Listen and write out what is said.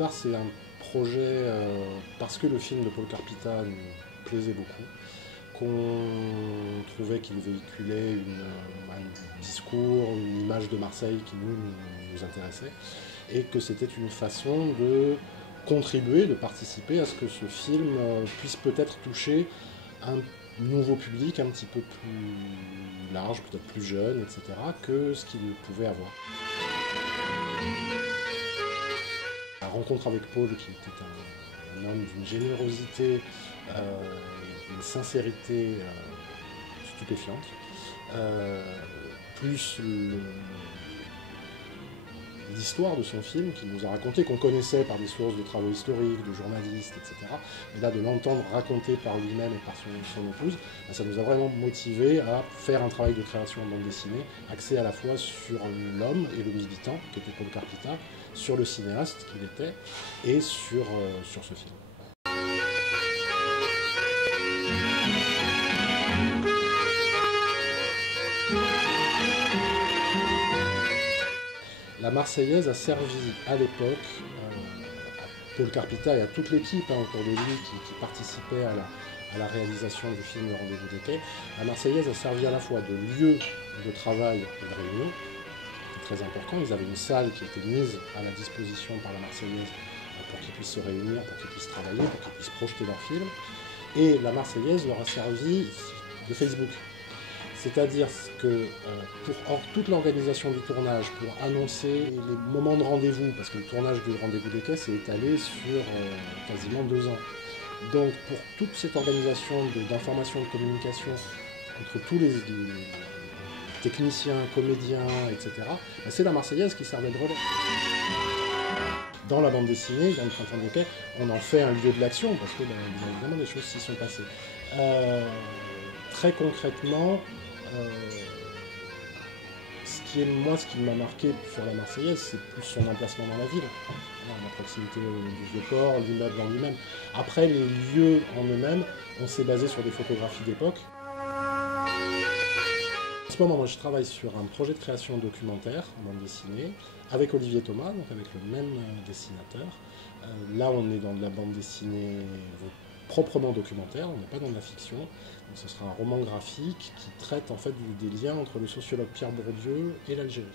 départ, c'est un projet parce que le film de Paul Carpita nous plaisait beaucoup, qu'on trouvait qu'il véhiculait un discours, une image de Marseille qui nous intéressait, et que c'était une façon de contribuer, de participer à ce que ce film puisse peut-être toucher un nouveau public un petit peu plus large, peut-être plus jeune, etc., que ce qu'il pouvait avoir. La rencontre avec Paul, qui était un homme d'une générosité, d'une sincérité stupéfiante, plus l'histoire de son film qu'il nous a raconté, qu'on connaissait par des sources de travaux historiques, de journalistes, etc. Et là, de l'entendre raconter par lui-même et par son épouse, ça nous a vraiment motivé à faire un travail de création en bande dessinée, axé à la fois sur l'homme et le militant, qui était Paul Carpita, sur le cinéaste qu'il était, et sur ce film. La Marseillaise a servi à l'époque à Paul Carpita et à toute l'équipe autour de lui qui participait à la réalisation du film Le Rendez-vous des Quais. La Marseillaise a servi à la fois de lieu de travail et de réunion, c'était très important. Ils avaient une salle qui était mise à la disposition par la Marseillaise pour qu'ils puissent se réunir, pour qu'ils puissent travailler, pour qu'ils puissent projeter leurs films. Et la Marseillaise leur a servi de Facebook. C'est-à-dire que pour toute l'organisation du tournage, pour annoncer les moments de rendez-vous, parce que le tournage du Rendez-vous des Quais s'est étalé sur quasiment 2 ans. Donc pour toute cette organisation d'information, de communication entre tous les techniciens, comédiens, etc., c'est la Marseillaise qui servait de relais. Dans la bande dessinée, dans le Printemps des Quais, on en fait un lieu de l'action, parce que bien évidemment des choses s'y sont passées. Très concrètement, ce qui m'a marqué sur la Marseillaise, c'est plus son emplacement dans la ville, la proximité du Vieux-Port, l'immeuble en lui-même. Après, les lieux en eux-mêmes, on s'est basé sur des photographies d'époque. En ce moment, moi, je travaille sur un projet de création documentaire en bande dessinée avec Olivier Thomas, donc avec le même dessinateur. Là, on est dans de la bande dessinée proprement documentaire, on n'est pas dans de la fiction. Donc, ce sera un roman graphique qui traite en fait des liens entre le sociologue Pierre Bourdieu et l'Algérie.